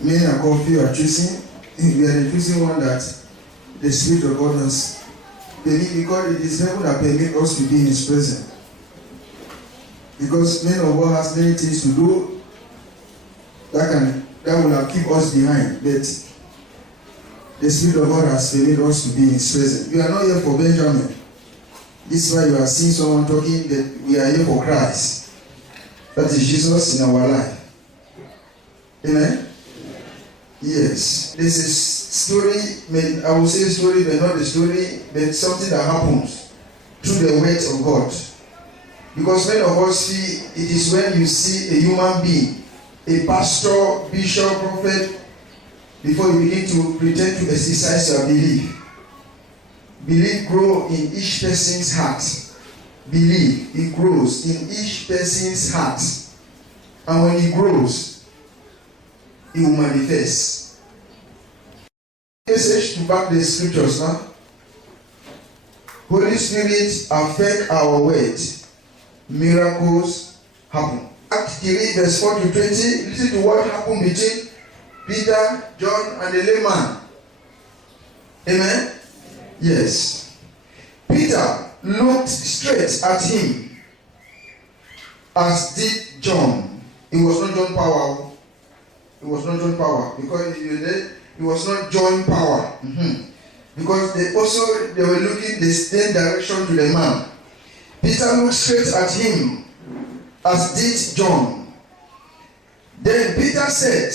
Me and Kofi are choosing. We are the choosing one that the Spirit of God has permitted, because it is heaven that permits us to be in His presence. Because men of God has many things to do that will have keep us behind. But the Spirit of God has permitted us to be in His presence. We are not here for Benjamin. This is why you are seeing someone talking that we are here for Christ. That is Jesus in our life. Amen? Yes. This is story, I will say story, but not a story, but something that happens through the word of God. Because many of us see, it is when you see a human being, a pastor, bishop, prophet, before you begin to pretend to exercise your belief. Belief grows in each person's heart. Belief, it grows in each person's heart. And when it grows, it will manifest. Message to back the scriptures now. Holy Spirit affect our words. Miracles happen. Act 3 verse 4 to 20. Listen to what happened between Peter, John, and the layman. Amen? Yes. Peter looked straight at him, as did John. It was not John Power. It was not John Power. Because it was not John Power. Because they were looking the same direction to the man. Peter looked straight at him, as did John. Then Peter said,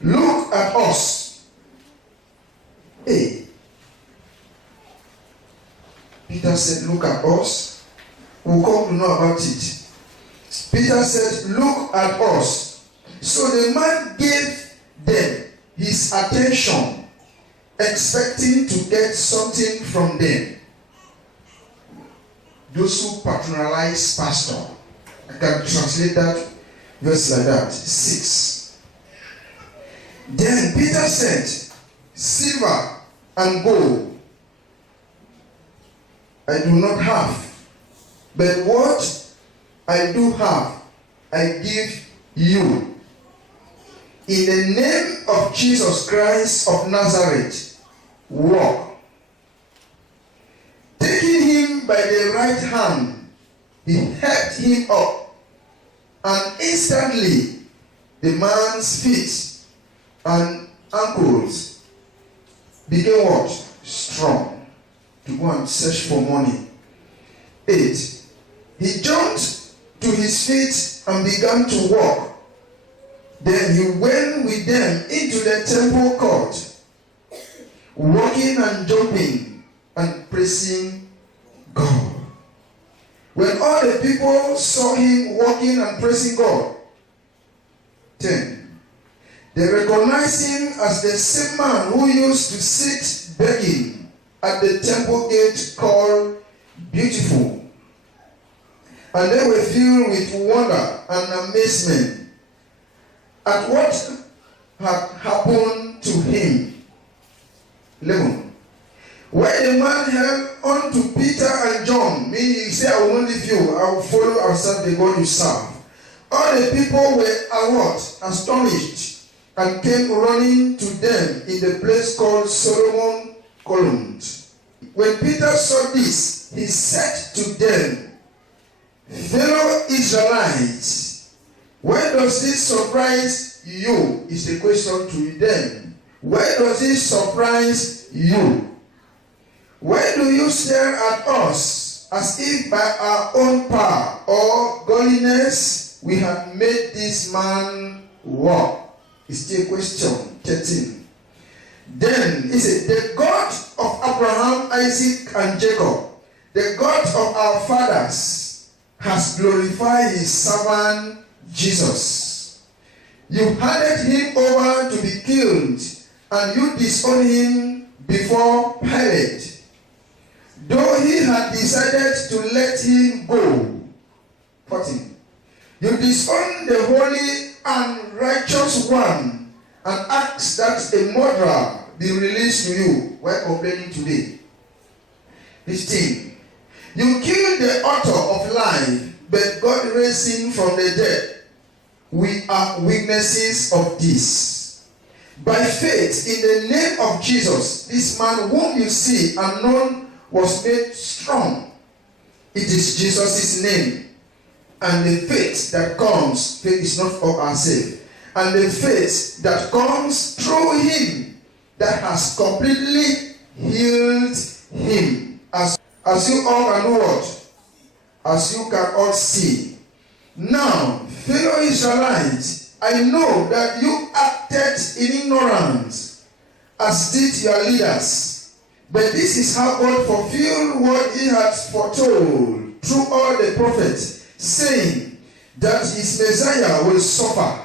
"Look at us." Hey. Peter said, "Look at us." We'll come to know about it. Peter said, "Look at us." So the man gave them his attention, expecting to get something from them. Those who patronize pastor. I can translate that verse like that. 6. Then Peter said, "Silver and gold I do not have, but what I do have I give you. In the name of Jesus Christ of Nazareth, walk." Taking him by the right hand, he helped him up, and instantly the man's feet and ankles became what? Strong, to go and search for money. 8. He jumped to his feet and began to walk. Then he went with them into the temple court, walking and jumping and praising God. When all the people saw him walking and praising God, 10. They recognized him as the same man who used to sit begging at the temple gate called Beautiful. And they were filled with wonder and amazement at what had happened to him. 11. When the man held on to Peter and John, meaning he said, "I will not leave you, I will follow and serve the God you serve." All the people were astonished, and came running to them in the place called Solomon Columned. When Peter saw this, he said to them, "Fellow Israelites, why does this surprise you?" Is the question to them. Why does this surprise you? Why do you stare at us as if by our own power or godliness we had made this man walk? Is the question. 13. Then he said, "The God of Abraham, Isaac, and Jacob, the God of our fathers, has glorified his servant Jesus. You handed him over to be killed, and you disowned him before Pilate, though he had decided to let him go." 14. You disowned the holy and righteous one, and asked that a murderer be released to you, while complaining today. 15. You killed the author of life, but God raised him from the dead. we are witnesses of this. By faith in the name of Jesus, this man whom you see and known was made strong. It is Jesus' name. And the faith that comes, faith is not of ourselves, and the faith that comes through him that has completely healed him. As you all can know what? As you can all see. Now, fellow Israelites, I know that you acted in ignorance, as did your leaders. But this is how God fulfilled what he had foretold through all the prophets, saying that his Messiah will suffer.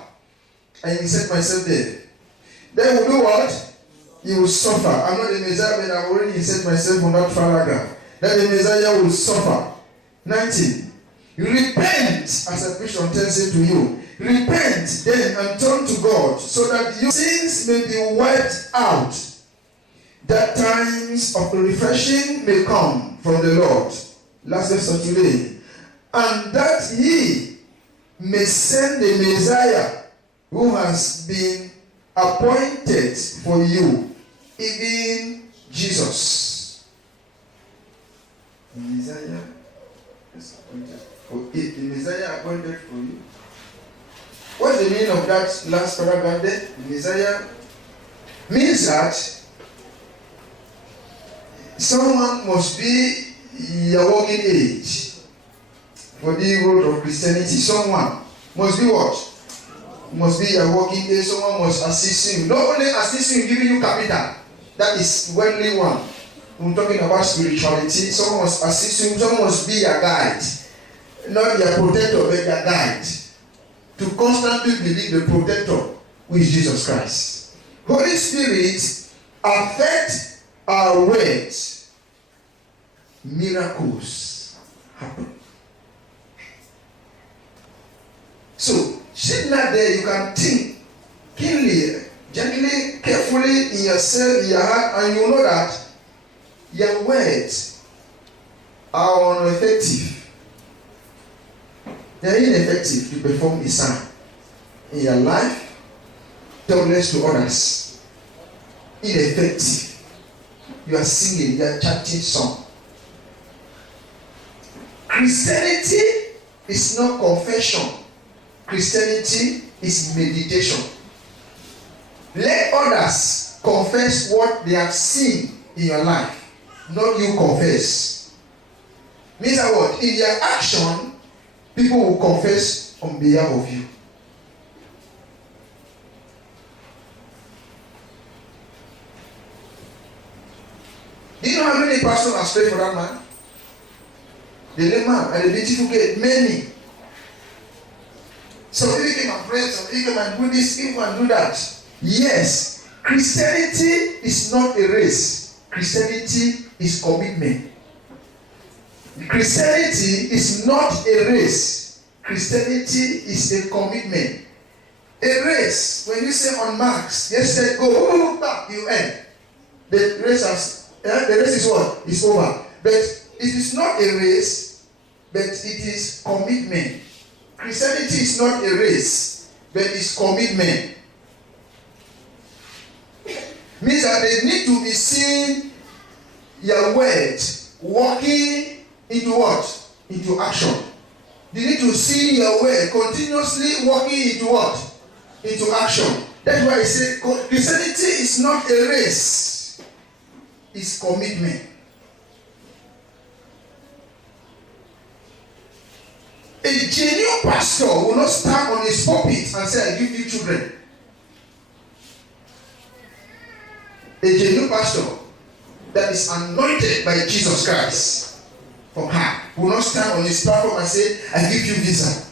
And he said myself there. They will do what? He will suffer. I'm not the Messiah, but I already said myself on that paragraph. That the Messiah will suffer. 19. Repent, as a Christian tells it to you. Repent then and turn to God, so that your sins may be wiped out, that times of refreshing may come from the Lord. Last verse of today. And that he may send the Messiah who has been appointed for you, even Jesus. The Messiah is appointed for it. The Messiah appointed for you. What's the meaning of that last paragraph there? The Messiah means that someone must be a working age for the road of Christianity. Someone must be what? Must be a working age. Someone must assist you. Not only assist you in giving you capital. That is worldly one. We're talking about spirituality. Someone must assist you. Someone must be a guide. Not your protector, but your guide. To constantly believe the protector, who is Jesus Christ. Holy Spirit affect our words. Miracles happen. So, sitting there, you can think keenly, gently, carefully in yourself, in your heart, and you know that your words are ineffective. They are ineffective to perform a sign in your life, doubtless to others. Ineffective. You are singing, you are chanting song. Christianity is not confession. Christianity is meditation. Let others confess what they have seen in your life, not you confess. Means that what? In your action, people will confess on behalf of you. Do you know how many pastors have prayed for that man? The lame man and the beautiful girl, many. Some people came and prayed, some people came and do this, people and do that. Yes, Christianity is not a race. Christianity is commitment. Christianity is not a race. Christianity is a commitment. A race, when you say on marks, yes, say go, back, you end. The race is what? It's over. But it is not a race, but it is commitment. Christianity is not a race, but it's commitment. Means that they need to be seen your words walking into what? Into action. They need to see your word continuously walking into what? Into action. That's why I say Christianity is not a race. It's commitment. A genuine pastor will not stand on his pulpit and say, I give you children. A genuine pastor that is anointed by Jesus Christ from her will not stand on his platform and say, I give you visa.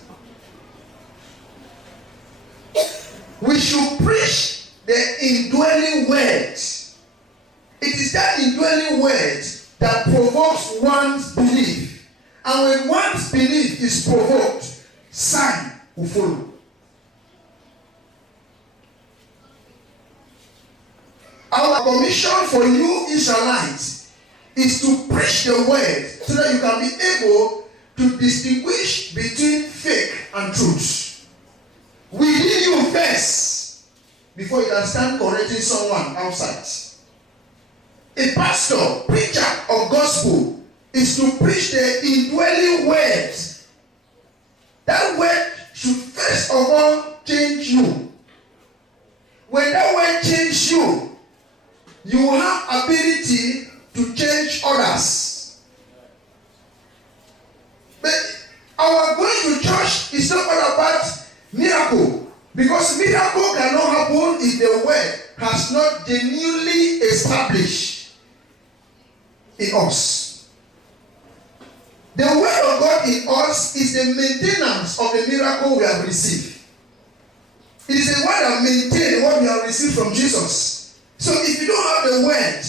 We should preach the indwelling word. It is that indwelling word that provokes one's belief. And when one's belief is provoked, sign will follow. Our commission for you Israelites is to preach the word so that you can be able to distinguish between fake and truth. before he can start correcting someone outside. A pastor, preacher of gospel, is to preach the indwelling word. That word should first of all change you. When that word changes you, you will have ability to change others. But our going to church is not all about miracle, because miracle cannot happen if the word has not genuinely established in us. The word of God in us is the maintenance of the miracle we have received. It is the word that maintains what we have received from Jesus. So if you don't have the word,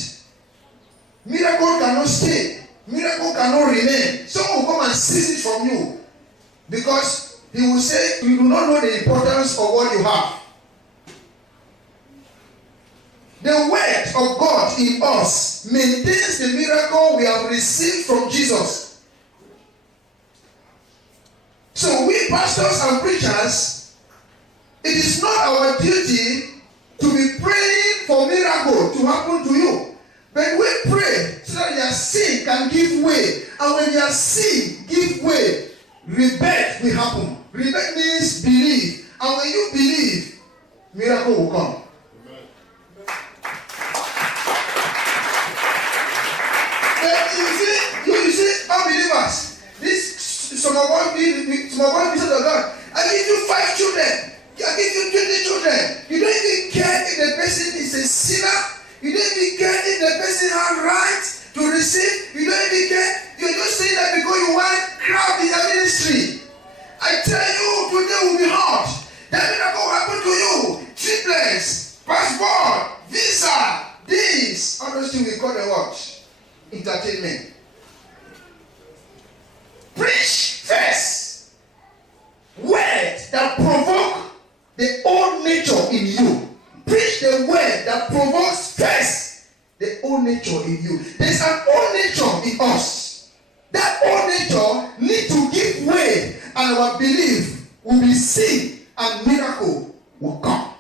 miracle cannot stay. Miracle cannot remain. Someone will come and seize it from you, because he will say you do not know the importance of what you have. The word of God in us maintains the miracle we have received from Jesus. So we pastors and preachers, it is not our duty to be praying for miracle to happen to you. But we pray so that your sin can give way. And when your sin give way, rebirth will happen. Rebirth means believe. And when you believe, miracle will come. But you see, unbelievers, some of us people of God, I give you 5 children. I give you 20 children. You don't even care if the person is a sinner. You don't even care if the person has right to receive. You don't even care. You're just saying that because you want crowd in your ministry. I tell you, today will be hard. That miracle will happen to you. Triplets, passport, visa, this. All those things we call the what? Entertainment. Preach first. Word that provoke the old nature in you. Preach the word that provokes first the old nature in you. There's an old nature in us. That old nature needs to give way, and our belief will be seen, and miracle will come.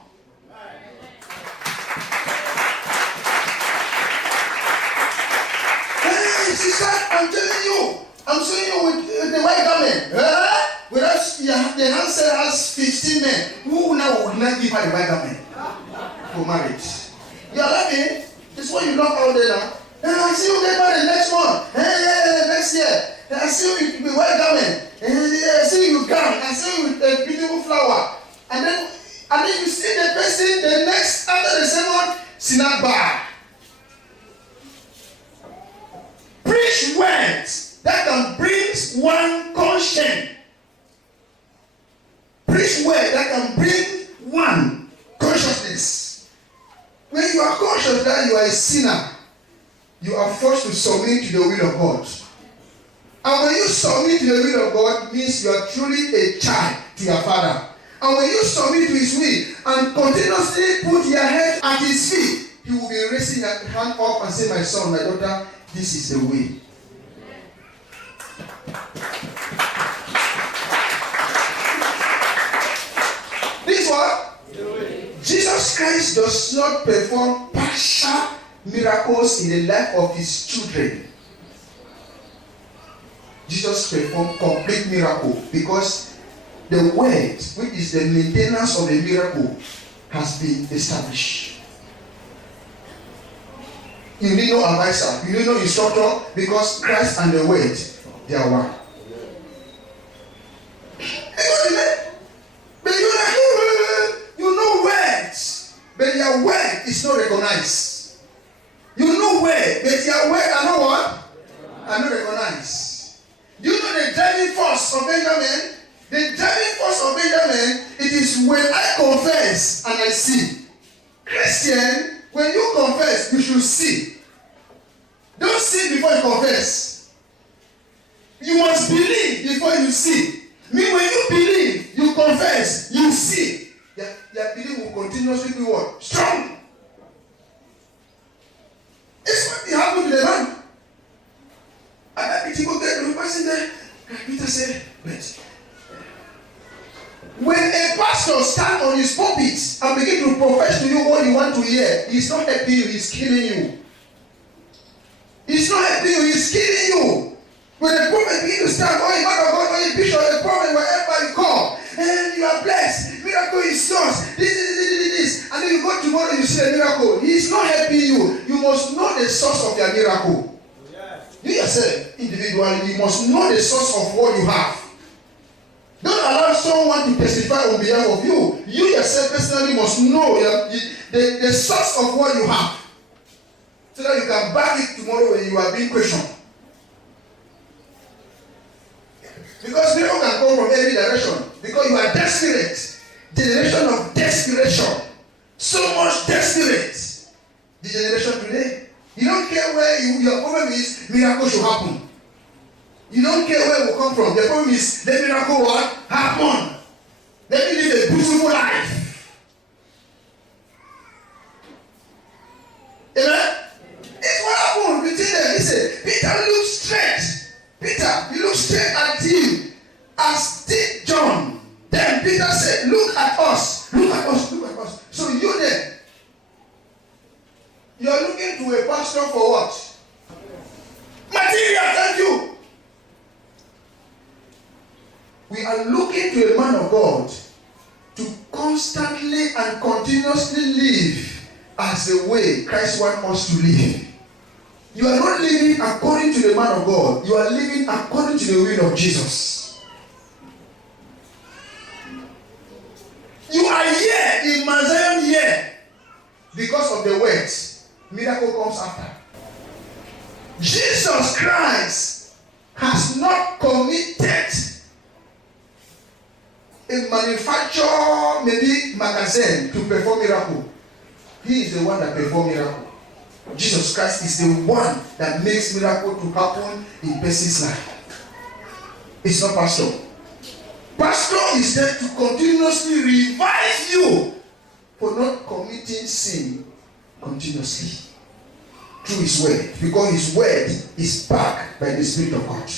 Hey, sister, I'm telling you, I'm seeing you with the white garment. Whereas the answer has 15 men. Who now would not give her the white garment for marriage? You are laughing. This is what you love out there now. I see you get married next month. Next year. I see you with white garment. I see you gown. I see you with a beautiful flower. And then you see the person the next after the sermon, snap back. Preach words that can bring one conscience. Preach word that can bring one consciousness. When you are conscious that you are a sinner, you are forced to submit to the will of God. And when you submit to the will of God, it means you are truly a child to your Father. And when you submit to His will and continuously put your head at His feet, He will be raising your hand up and say, my son, my daughter, this is the way. This one, Jesus Christ does not perform partial miracles in the life of His children. Jesus performed complete miracle because the word, which is the maintenance of the miracle, has been established. You need no advisor, you need no instructor, because Christ and the word, they are one. But you know words, but your word is not recognized. You know word, but your word are not what? Are not recognized. Do you know the driving force of Benjamin? The driving force of Benjamin, it is when I confess and I see. Christian, when you confess, you should see. Don't see before you confess. You must believe before you see. When you believe, you confess, you see. Your belief will continuously be what? Strong. It's what happened to the man. And that people get the person there. Peter said, but when a pastor stands on his pulpit and begin to profess to you what you want to hear, he's not helping you, he's killing you. He's not helping you, he's killing you. When the prophet begin to stand, oh, you man of God, oh, you bishop, the prophet, wherever you come, and you are blessed, miracle is yours, this, and then you go tomorrow, you see the miracle. He's not helping you. You must know the source of your miracle. Yes. You yourself, individually, you must know the source of what you have. Don't allow someone to testify on behalf of you. You yourself personally must know the source of what you have, so that you can back it tomorrow when you are being questioned. Because miracle can come from every direction. Because you are desperate. Generation of desperation. So much desperate. The generation today. You don't care where your problem is, miracle should happen. You don't care where it will come from. The problem is, let miracle what? Happen. Let me live a beautiful life. Amen? It's what happened between them. Listen, Peter looked straight. Peter, you look straight at him as did John. Then Peter said, look at us. Look at us. Look at us. So you then, you are looking to a pastor for what? Material, thank you. We are looking to a man of God to constantly and continuously live as the way Christ wants us to live. You are not living according to the man of God. You are living according to the will of Jesus. You are here in Mount Zion here because of the words. Miracle comes after. Jesus Christ has not committed a manufacturer, maybe magazine, to perform miracle. He is the one that performs miracle. Jesus Christ is the one that makes miracle to happen in person's life. It's not pastor. Pastor is there to continuously revive you for not committing sin continuously through his word, because his word is backed by the Spirit of God.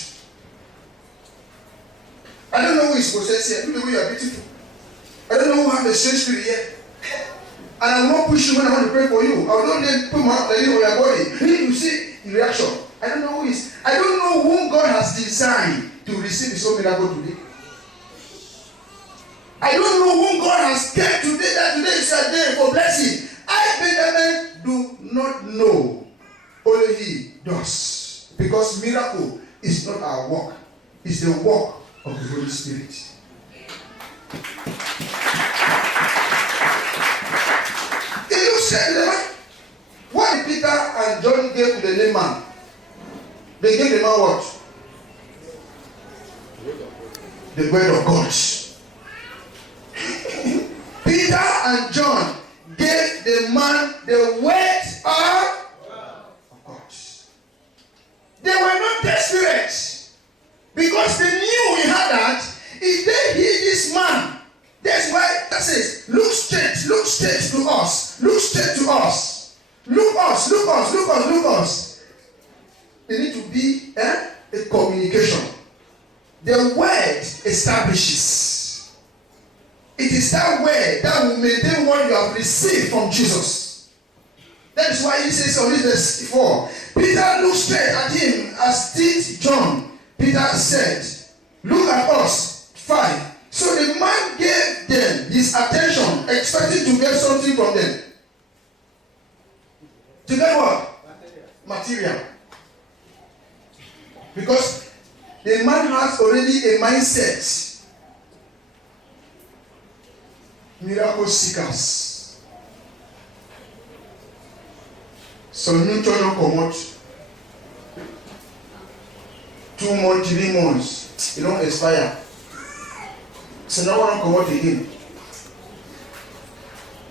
I don't know who is possessed here. Look the way you are beautiful. I don't know who have the same spirit here. And I will not push you when I want to pray for you. I will not then put my hand on your body. You see the reaction. I don't know who is. I don't know whom God has designed to receive his own miracle today. I don't know whom God has kept today, that today is a day for blessing. I, Benjamin, do not know. Only he does. Because miracle is not our work. It's the work of the Holy Spirit. You said, what did Peter and John gave to the lame man? They gave the man what? The word of God. Peter and John gave the man the word of God. They were not desperate, because they knew he had that. If they heal this man, that's why that says, look straight to us. Look straight to us. Look us. There need to be a communication. The word establishes. It is that word that will maintain what you have received from Jesus. That is why he says on verse 4, Peter looked straight at him as did John. Peter said, look at us. 5. So the man gave them his attention, expecting to get something from them. To get what? Material. Because the man has already a mindset. Miracle seekers. So new children come out. 2 months, 3 months. You don't expire. So now I come out again.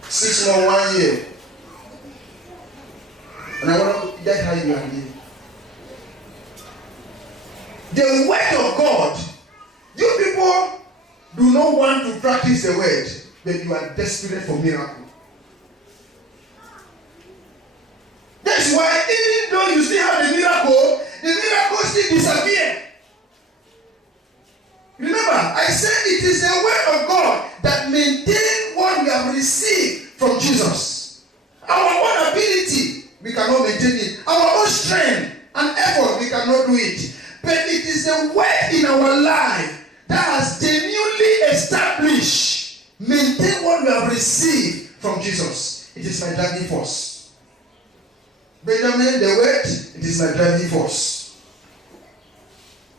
6 months, 1 year. And I want to get how you are here. The word of God. You people do not want to practice the word, but you are desperate for miracle. That's why even though you still have the miracle still disappear. Remember, I said it is the word of God that maintains what have received from Jesus. Our own ability, we cannot maintain it. Our own strength and effort, we cannot do it. But it is the work in our life that has genuinely established, maintain what we have received from Jesus. It is my driving force. Benjamin, the word, it is my driving force.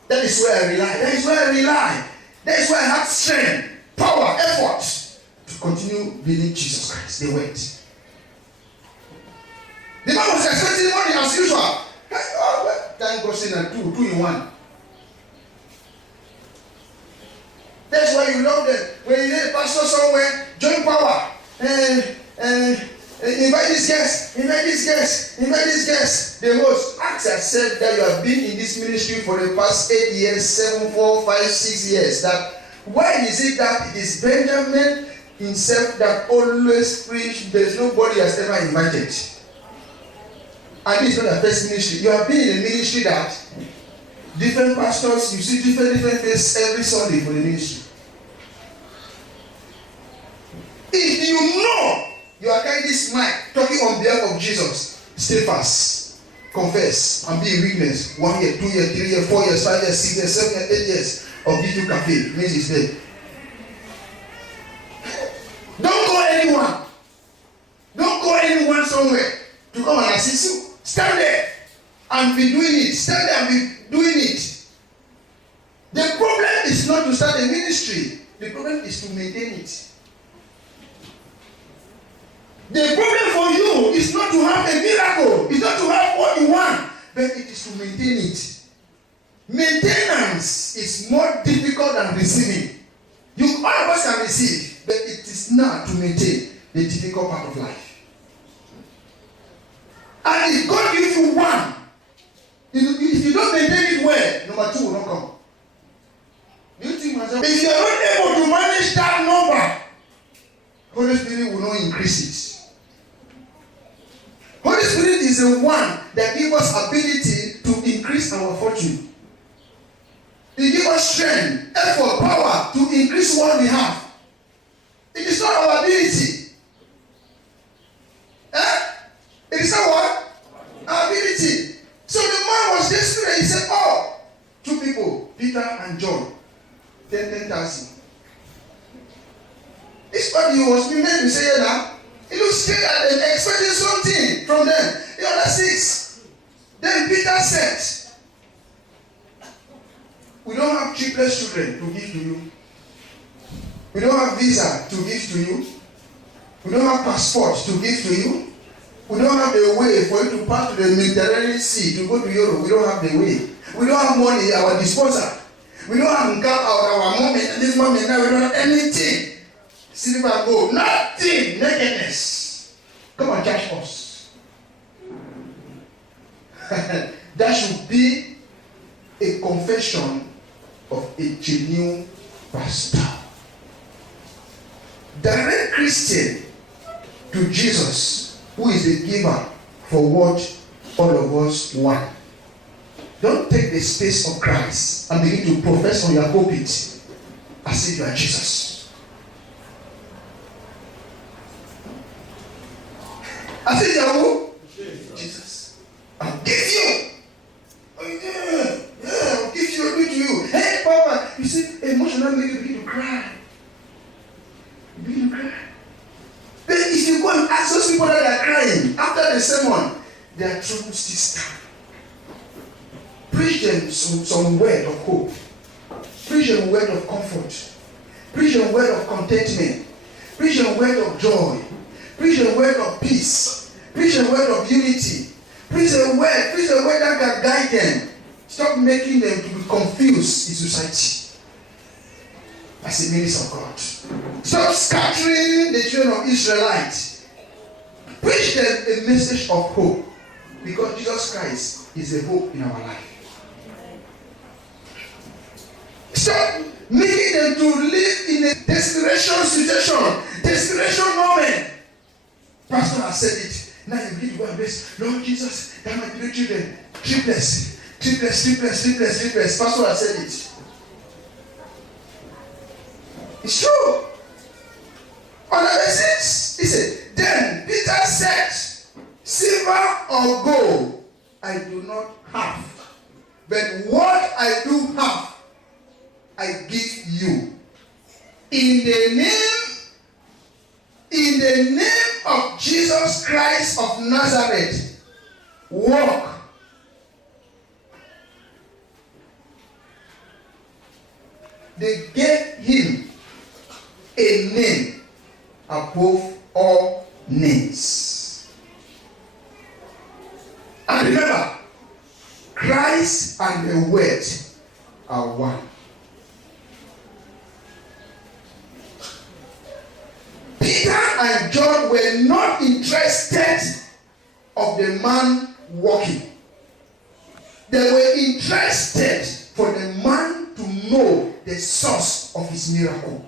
That is where I rely. That is where I rely. That is where I have strength, power, effort to continue believing Jesus Christ, the word. The man was expecting money as usual. Thank God, saying two in one. That's why you love them. When you need a pastor somewhere, join power and invite this guest, invite this guest, invite this guest. The host, ask yourself that you have been in this ministry for the past 8 years, 7, 4, 5, 6 years. That why is it that it is Benjamin himself that always preach? There's nobody has ever invited. And this is not the first ministry. You have been in a ministry that different pastors, you see different faces every Sunday for the ministry. If you know you are carrying this mic talking on behalf of Jesus, stay fast, confess, and be a witness. 1 year, 2 years, 3 years, 4 years, 5 years, 6 years, 7 years, 8 years of G2 Cafe means it's there. Don't call anyone. Don't call anyone somewhere to come and assist you. Stand there and be doing it. Stand there and be doing it. The problem is not to start a ministry. The problem is to maintain it. The problem for you is not to have a miracle. It's not to have what you want. But it is to maintain it. Maintenance is more difficult than receiving. All of us can receive. But it is not to maintain the difficult part of life. And if God gives you one, if you don't maintain it well, number 2 will not come. Do you think myself? If you are not able to manage that number, Holy Spirit will not increase it. Holy Spirit is the one that gives us ability to increase our fortune. He gives us strength, effort, power to increase what we have. It is not our ability. It is not what? Our ability. So the man was desperate. He said, 2 people, Peter and John, 10,000. This is what he was meant to say now. He looks scared and expecting something from them. The other 6. Then Peter said, we don't have tripless children to give to you. We don't have visa to give to you. We don't have passport to give to you. We don't have the way for you to pass to the Mediterranean Sea to go to Europe. We don't have the way. We don't have money at our disposal. We don't have our moment and this moment now. We don't have anything. Silver and gold. Nothing. Nakedness. Come and catch us. That should be a confession of a genuine pastor. Direct Christian to Jesus, who is the giver for what all of us want. Don't take the space of Christ and begin to profess on your pulpit as if you are Jesus. As if you are who? Jesus. I'll give you. Oh, yeah, I'll give you, I'll give you. Hey, Papa, you see, emotional make you begin to cry. You begin to cry. But if you go and ask those people that are crying after the sermon, their troubles still stand. Preach them some word of hope. Preach them a word of comfort. Preach them a word of contentment. Preach them a word of joy. Preach a word of peace. Preach a word of unity. Preach a word that can guide them. Stop making them to be confused in society. As a minister of God. Stop scattering the children of Israelites. Preach them a message of hope. Because Jesus Christ is the hope in our life. Stop making them to live in a desperation situation, desperation moment. Pastor has said it. Now you begin to go and bless. Lord Jesus, that might be children. Triplets. Pastor has said it. It's true. On verse 6, he said, then Peter said, silver or gold I do not have, but what I do have, I give you. In the name of Jesus Christ of Nazareth, walk. They gave him a name above all names. And remember, Christ and the Word are one. Peter and John were not interested of the man walking. They were interested for the man to know the source of his miracle.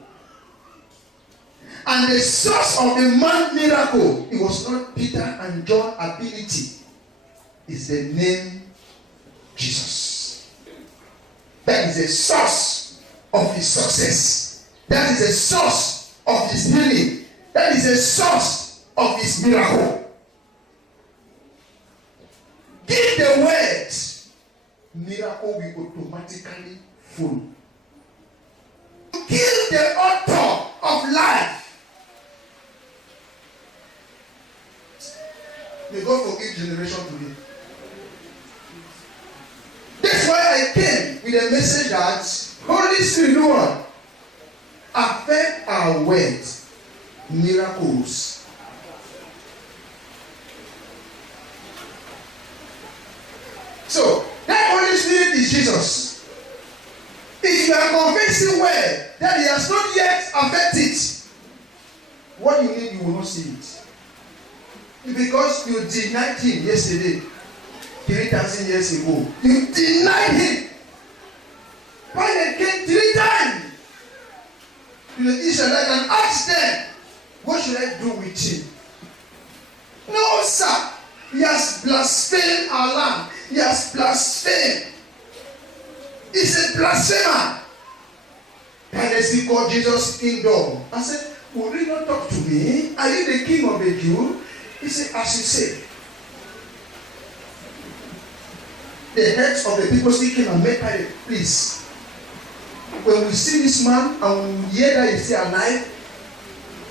And the source of the man's miracle, it was not Peter and John's ability. It's the name Jesus. That is the source of his success. That is the source of his healing. That is the source of his miracle. Give the word, miracle will automatically follow. Kill the author of life. May God forgive generation today. That's why I came with a message that Holy Spirit, Lord, affect our words, miracles. So, that Holy Spirit is Jesus. If you are confessing well that He has not yet affected, what you need, you will not see it. Because you denied Him yesterday, 3,000 years ago. You denied Him. Pilate came 3 times to the Israelites and asked them, what should I do with Him? No, sir. He has blasphemed our land. He has blasphemed. He's a blasphemer. Pilate called Jesus indoor. I said, will you not talk to me? Are you the king of the Jews? He said, as you say. The heads of the people still came and met Pilate, please. When we see this man and we hear that he's still alive,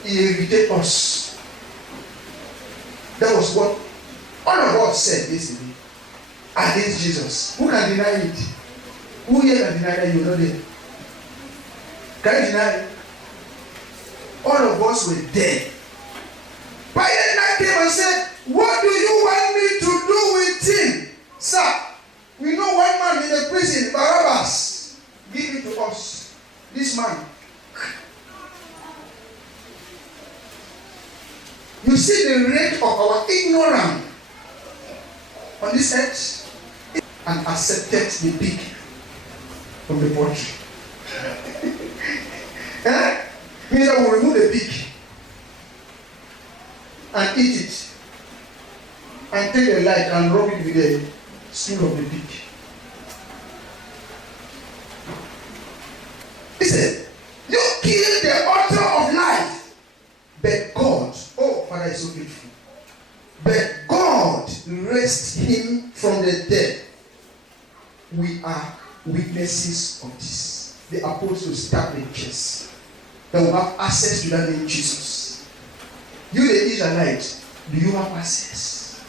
he irritates us. That was what all of us said yesterday against Jesus. Who can deny it? Who here can deny that you're not there? Can you deny it? All of us were dead. Pilate now came and said, what do you want me to do with him? Sir, we know one man in the prison, Barabbas. Give it to us. This man. You see the rate of our ignorance on this earth, and accepted the pig from the poultry. Means that we'll remove the pig and eat it, and take the light and rub it with the stool of the pig. He said, you killed the author of life, but God, oh Father is so grateful, but God raised him from the dead. We are witnesses of this. The apostles start the church. They will have access to that name Jesus. You the Israelites, do you have access?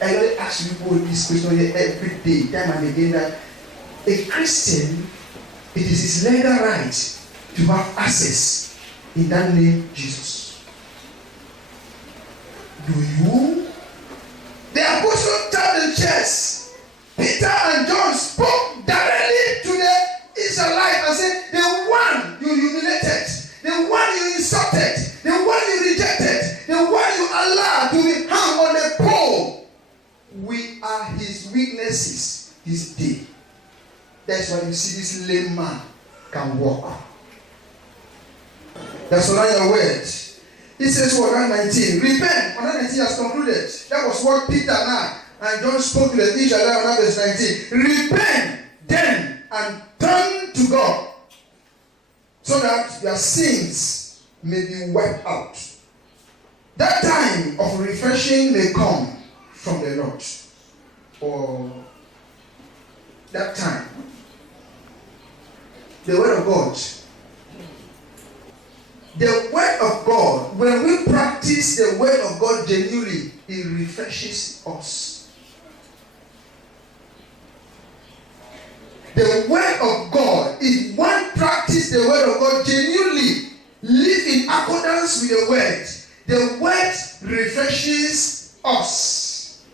I always ask people this question every day, time and again, that a Christian, it is his legal right to have access in that name Jesus. Do you? The apostle told the church, Peter and John spoke directly to the Israelites and said, the one you humiliated, the one you insulted, the one you rejected, the one you allowed to be hung on the pole, we are his witnesses this day. That's why you see this lame man can walk. That's another word. He says, what, 19, repent. 19 has concluded. That was what Peter and John spoke to the Israelites, verse 19. Repent then and turn to God, so that your sins may be wiped out. That time of refreshing may come from the Lord. Or that time. The word of God. The word of God, when we practice the word of God genuinely, it refreshes us. The word of God, if one practice the word of God genuinely, live in accordance with the word refreshes us.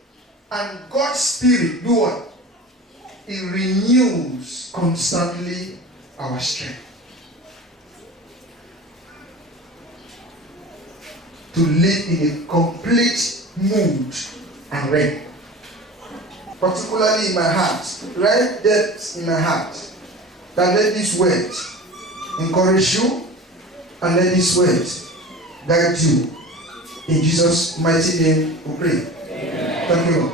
And God's Spirit, do what? It renews constantly our strength. To live in a complete mood and ready. Particularly in my heart, right depth in my heart, that let this word encourage you and let this word guide you. In Jesus' mighty name we pray. Amen. Thank you.